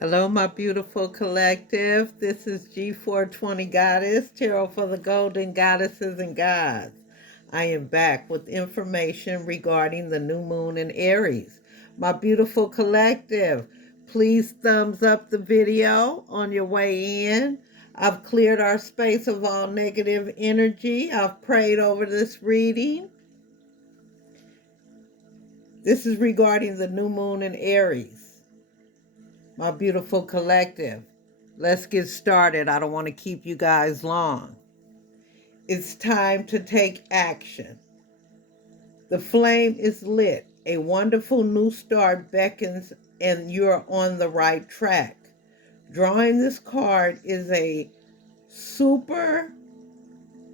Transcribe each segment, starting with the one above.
Hello, my beautiful collective. This is G420 Goddess, Tarot for the Golden Goddesses and Gods. I am back with information regarding the new moon in Aries. My beautiful collective, please thumbs up the video on your way in. I've cleared our space of all negative energy. I've prayed over this reading. This is regarding the new moon in Aries. My beautiful collective, let's get started. I don't want to keep you guys long. It's time to take action. The flame is lit. A wonderful new start beckons, and you're on the right track. Drawing this card is a super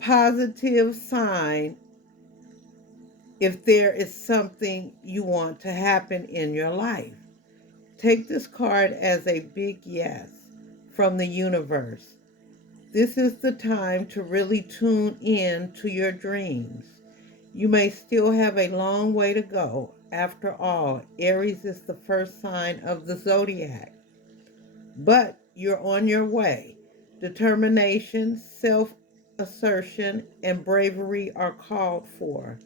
positive sign if there is something you want to happen in your life. Take this card as a big yes from the universe. This is the time to really tune in to your dreams. You may still have a long way to go. After all, Aries is the first sign of the zodiac. But you're on your way. Determination, self-assertion, and bravery are called for.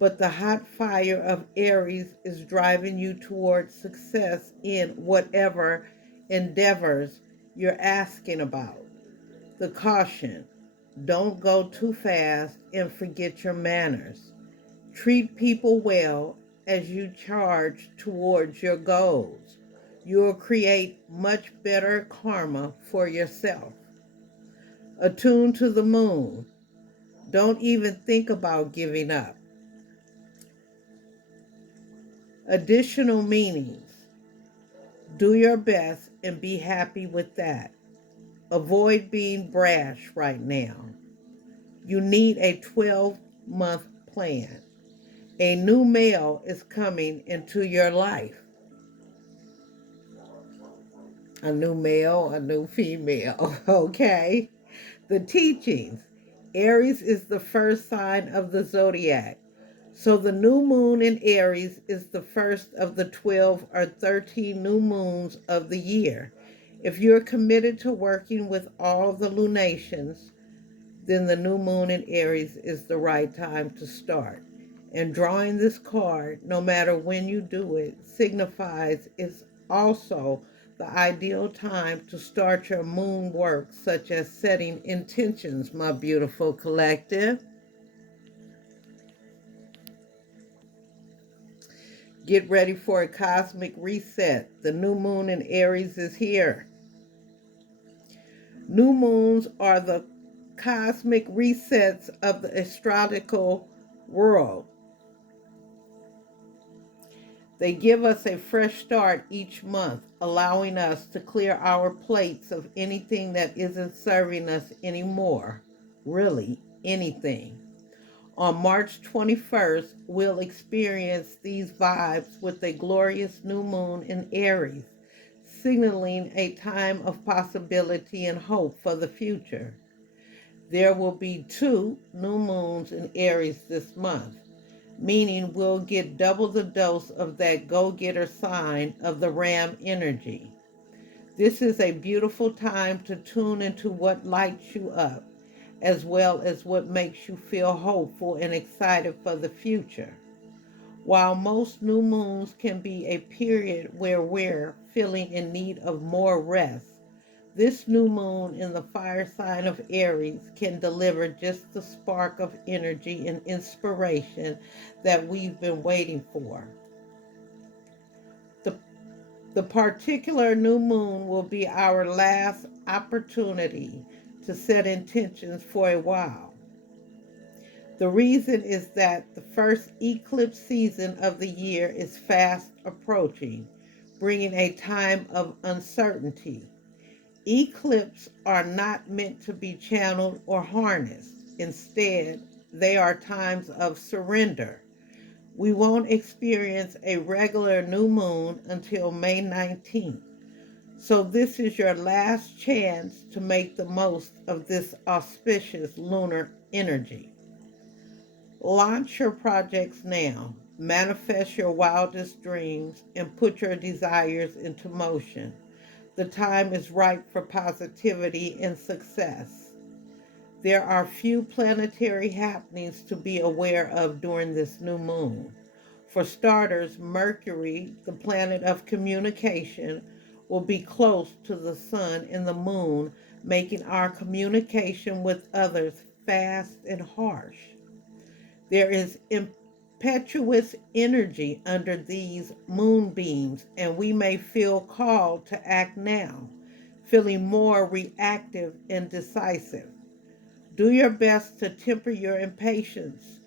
But the hot fire of Aries is driving you towards success in whatever endeavors you're asking about. The caution: don't go too fast and forget your manners. Treat people well as you charge towards your goals. You'll create much better karma for yourself. Attune to the moon. Don't even think about giving up. Additional meanings: do your best and be happy with that. Avoid being brash right now. You need a 12-month plan. A new male is coming into your life. A new male, a new female, okay? The teachings. Aries is the first sign of the zodiac. So the new moon in Aries is the first of the 12 or 13 new moons of the year. If you're committed to working with all the lunations, then the new moon in Aries is the right time to start. And drawing this card, no matter when you do it, signifies it's also the ideal time to start your moon work, such as setting intentions, my beautiful collective. Get ready for a cosmic reset. The new moon in Aries is here. New moons are the cosmic resets of the astrological world. They give us a fresh start each month, allowing us to clear our plates of anything that isn't serving us anymore. Really, anything. On March 21st, we'll experience these vibes with a glorious new moon in Aries, signaling a time of possibility and hope for the future. There will be 2 new moons in Aries this month, meaning we'll get double the dose of that go-getter sign of the Ram energy. This is a beautiful time to tune into what lights you up, as well as what makes you feel hopeful and excited for the future. While most new moons can be a period where we're feeling in need of more rest, this new moon in the fire sign of Aries can deliver just the spark of energy and inspiration that we've been waiting for. The, the particular new moon will be our last opportunity to set intentions for a while. The reason is that the first eclipse season of the year is fast approaching, bringing a time of uncertainty. Eclipses are not meant to be channeled or harnessed. Instead, they are times of surrender. We won't experience a regular new moon until May 19th. So this is your last chance to make the most of this auspicious lunar energy. Launch your projects now. Manifest your wildest dreams and put your desires into motion. The time is ripe for positivity and success. There are few planetary happenings to be aware of during this new moon. For starters, Mercury, the planet of communication, will be close to the sun and the moon, making our communication with others fast and harsh. There is impetuous energy under these moonbeams, and we may feel called to act now, feeling more reactive and decisive. Do your best to temper your impatience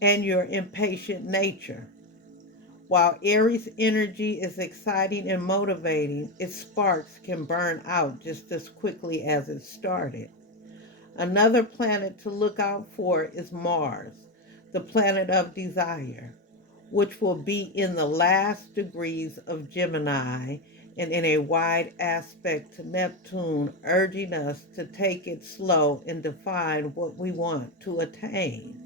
and your impatient nature. While Aries energy is exciting and motivating, its sparks can burn out just as quickly as it started. Another planet to look out for is Mars, the planet of desire, which will be in the last degrees of Gemini and in a wide aspect to Neptune, urging us to take it slow and define what we want to attain.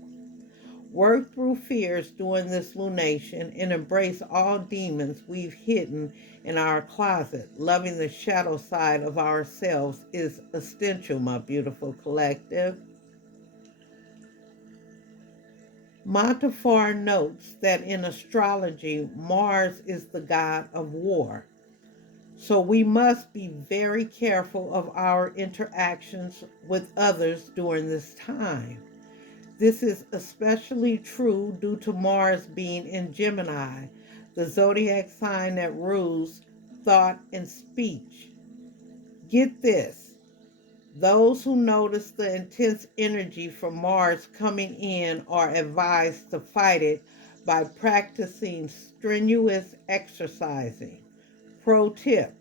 Work through fears during this lunation and embrace all demons we've hidden in our closet. Loving the shadow side of ourselves is essential, my beautiful collective. Montefiore notes that in astrology, Mars is the god of war. So we must be very careful of our interactions with others during this time. This is especially true due to Mars being in Gemini, the zodiac sign that rules thought and speech. Get this, those who notice the intense energy from Mars coming in are advised to fight it by practicing strenuous exercising. Pro tip,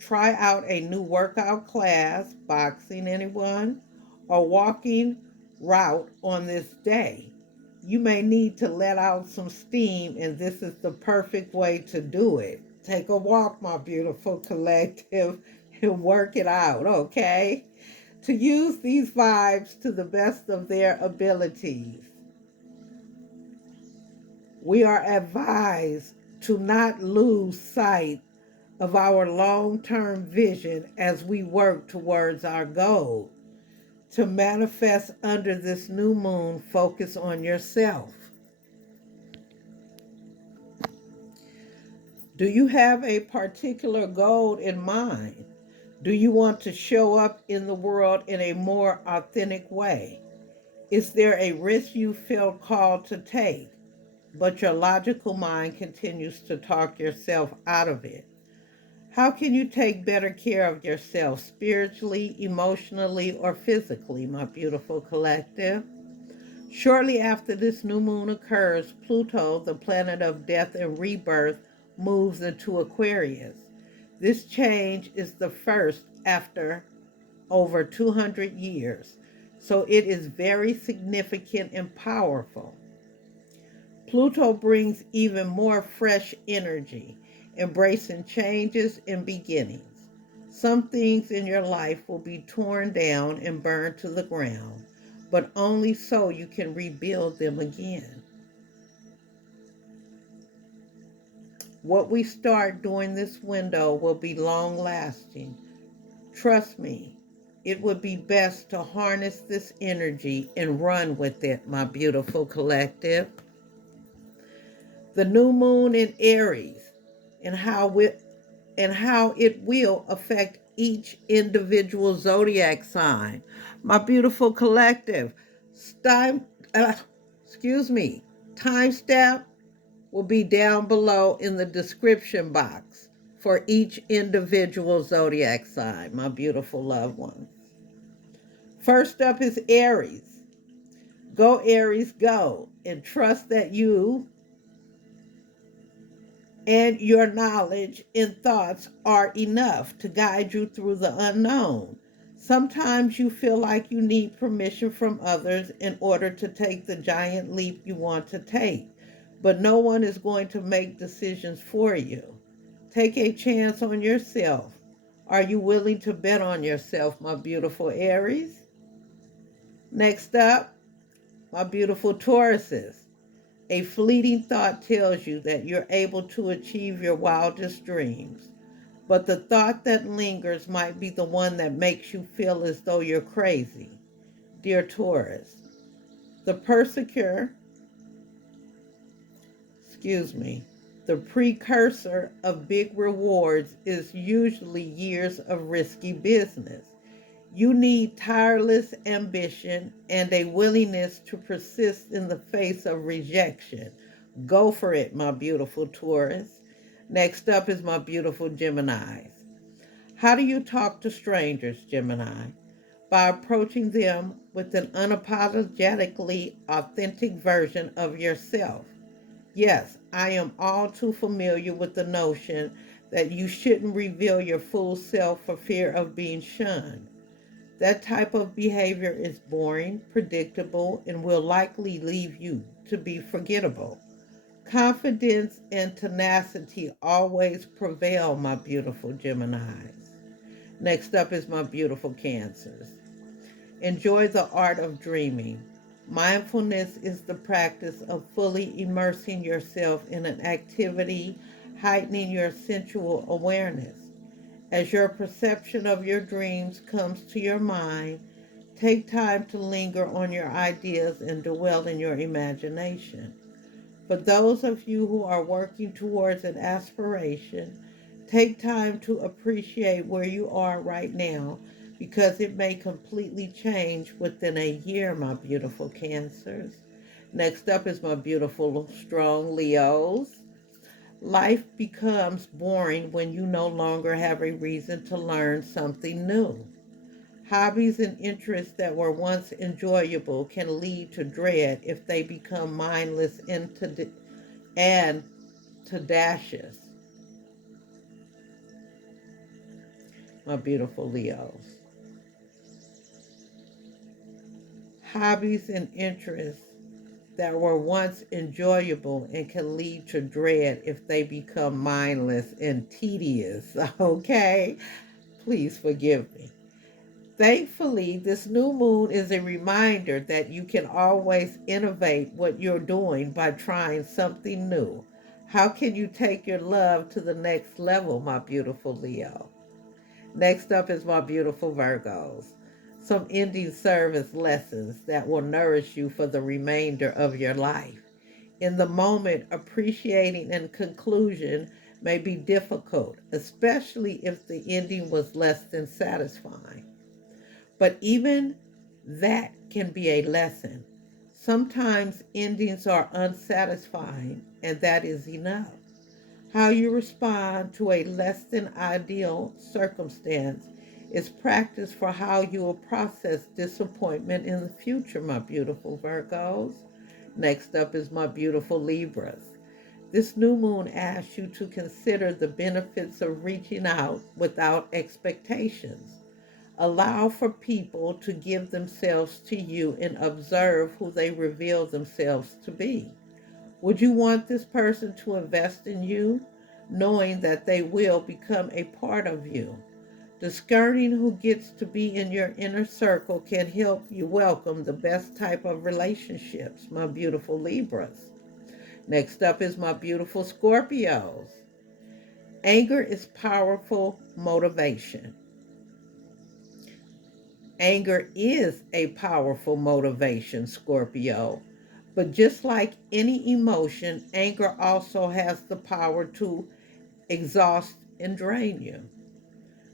try out a new workout class, boxing anyone, or walking route on this day. You may need to let out some steam, and this is the perfect way to do it. Take a walk, my beautiful collective, and work it out, okay? To use these vibes to the best of their abilities. We are advised to not lose sight of our long-term vision as we work towards our goal. To manifest under this new moon, focus on yourself. Do you have a particular goal in mind? Do you want to show up in the world in a more authentic way? Is there a risk you feel called to take, but your logical mind continues to talk yourself out of it? How can you take better care of yourself spiritually, emotionally, or physically, my beautiful collective? Shortly after this new moon occurs, Pluto, the planet of death and rebirth, moves into Aquarius. This change is the first after over 200 years, so it is very significant and powerful. Pluto brings even more fresh energy, embracing changes and beginnings. Some things in your life will be torn down and burned to the ground, but only so you can rebuild them again. What we start during this window will be long lasting. Trust me, it would be best to harness this energy and run with it, my beautiful collective. The new moon in Aries and how it will affect each individual zodiac sign. My beautiful collective, time, excuse me, timestamp will be down below in the description box for each individual zodiac sign, my beautiful loved ones. First up is Aries. Go, Aries, go, and trust that you and your knowledge and thoughts are enough to guide you through the unknown. Sometimes you feel like you need permission from others in order to take the giant leap you want to take, but no one is going to make decisions for you. Take a chance on yourself. Are you willing to bet on yourself, my beautiful Aries? Next up, my beautiful Tauruses. A fleeting thought tells you that you're able to achieve your wildest dreams. but the thought that lingers might be the one that makes you feel as though you're crazy. Dear Taurus, the persecutor, the precursor of big rewards is usually years of risky business. You need tireless ambition and a willingness to persist in the face of rejection. Go for it, my beautiful Taurus. Next up is my beautiful Geminis. How do you talk to strangers, Gemini? By approaching them with an unapologetically authentic version of yourself. Yes, I am all too familiar with the notion that you shouldn't reveal your full self for fear of being shunned. That type of behavior is boring, predictable, and will likely leave you to be forgettable. Confidence and tenacity always prevail, my beautiful Geminis. Next up is my beautiful Cancers. Enjoy the art of dreaming. Mindfulness is the practice of fully immersing yourself in an activity, heightening your sensual awareness. As your perception of your dreams comes to your mind, take time to linger on your ideas and dwell in your imagination. For those of you who are working towards an aspiration, take time to appreciate where you are right now because it may completely change within a year, my beautiful Cancers. Next up is my beautiful, strong Leos. Life becomes boring when you no longer have a reason to learn something new. Hobbies and interests that were once enjoyable can lead to dread if they become mindless and tedious. My beautiful Leos. Hobbies and interests that were once enjoyable and can lead to dread if they become mindless and tedious. Okay? Please forgive me. Thankfully, this new moon is a reminder that you can always innovate what you're doing by trying something new. How can you take your love to the next level, my beautiful Leo? Next up is my beautiful Virgos. Some ending service lessons that will nourish you for the remainder of your life. In the moment, appreciating and conclusion may be difficult, especially if the ending was less than satisfying. But even that can be a lesson. Sometimes endings are unsatisfying, and that is enough. How you respond to a less than ideal circumstance is practice for how you will process disappointment in the future, my beautiful Virgos. Next up is my beautiful Libras. This new moon asks you to consider the benefits of reaching out without expectations. Allow for people to give themselves to you and observe who they reveal themselves to be. Would you want this person to invest in you, knowing that they will become a part of you? Discerning who gets to be in your inner circle can help you welcome the best type of relationships, my beautiful Libras. Next up is my beautiful Scorpios. Anger is powerful motivation. Anger is a powerful motivation, Scorpio. But just like any emotion, anger also has the power to exhaust and drain you.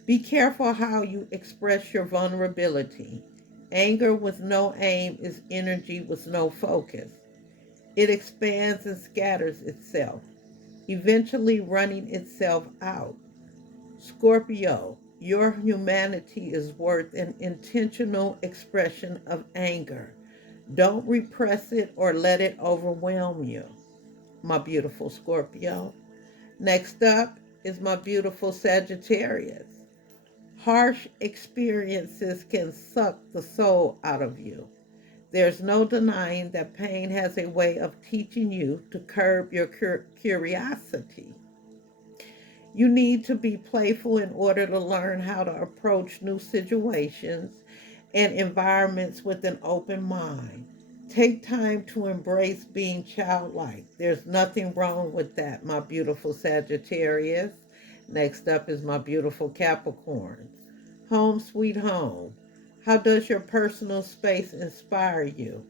Be careful how you express your vulnerability. Anger with no aim is energy with no focus. It expands and scatters itself, eventually running itself out. Scorpio, your humanity is worth an intentional expression of anger. Don't repress it or let it overwhelm you, my beautiful Scorpio. Next up is my beautiful Sagittarius. Harsh experiences can suck the soul out of you. There's no denying that pain has a way of teaching you to curb your curiosity. You need to be playful in order to learn how to approach new situations and environments with an open mind. Take time to embrace being childlike. There's nothing wrong with that, my beautiful Sagittarius. Next up is my beautiful Capricorn. Home sweet home. How does your personal space inspire you?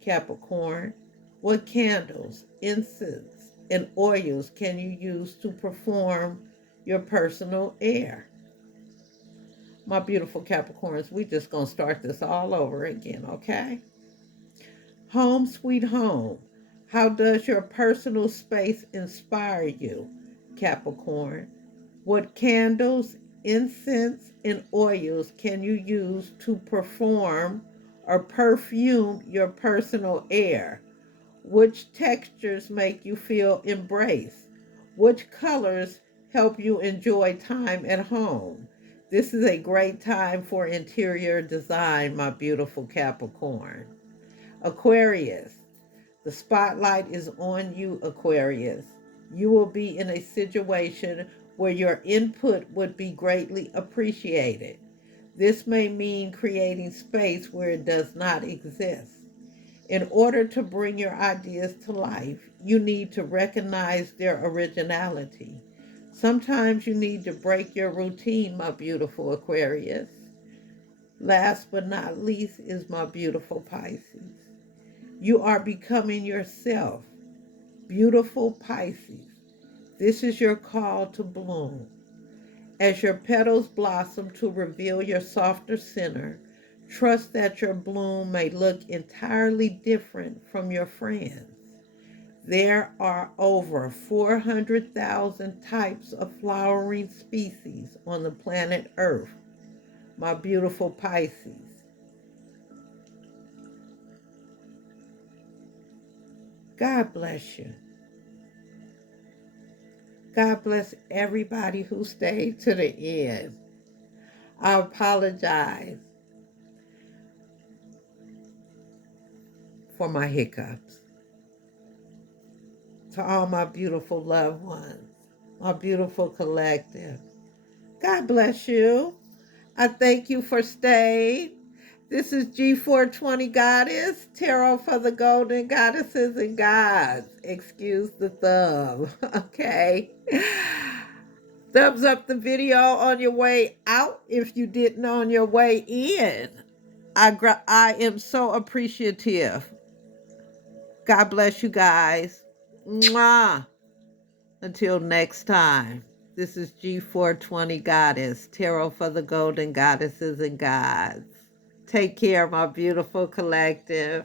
Capricorn, what candles, incense, and oils can you use to perform your personal air? My beautiful Capricorns, we just gonna start this all over again, okay? Home sweet home. How does your personal space inspire you? Capricorn, what candles, incense, and oils can you use to perform or perfume your personal air? Which textures make you feel embraced? Which colors help you enjoy time at home? This is a great time for interior design, my beautiful Capricorn. Aquarius, the spotlight is on you, Aquarius. You will be in a situation where your input would be greatly appreciated. This may mean creating space where it does not exist. In order to bring your ideas to life, you need to recognize their originality. Sometimes you need to break your routine, my beautiful Aquarius. Last but not least is my beautiful Pisces. You are becoming yourself. Beautiful Pisces, this is your call to bloom. As your petals blossom to reveal your softer center, trust that your bloom may look entirely different from your friends. There are over 400,000 types of flowering species on the planet Earth, my beautiful Pisces. God bless you. God bless everybody who stayed to the end. I apologize for my hiccups. To all my beautiful loved ones, my beautiful collective, God bless you. I thank you for staying. This is G420 Goddess, Tarot for the Golden Goddesses and Gods. Excuse the thumb, okay? Thumbs up the video on your way out if you didn't on your way in. I am so appreciative. God bless you guys. Mwah. Until next time, this is G420 Goddess, Tarot for the Golden Goddesses and Gods. Take care, my beautiful collective.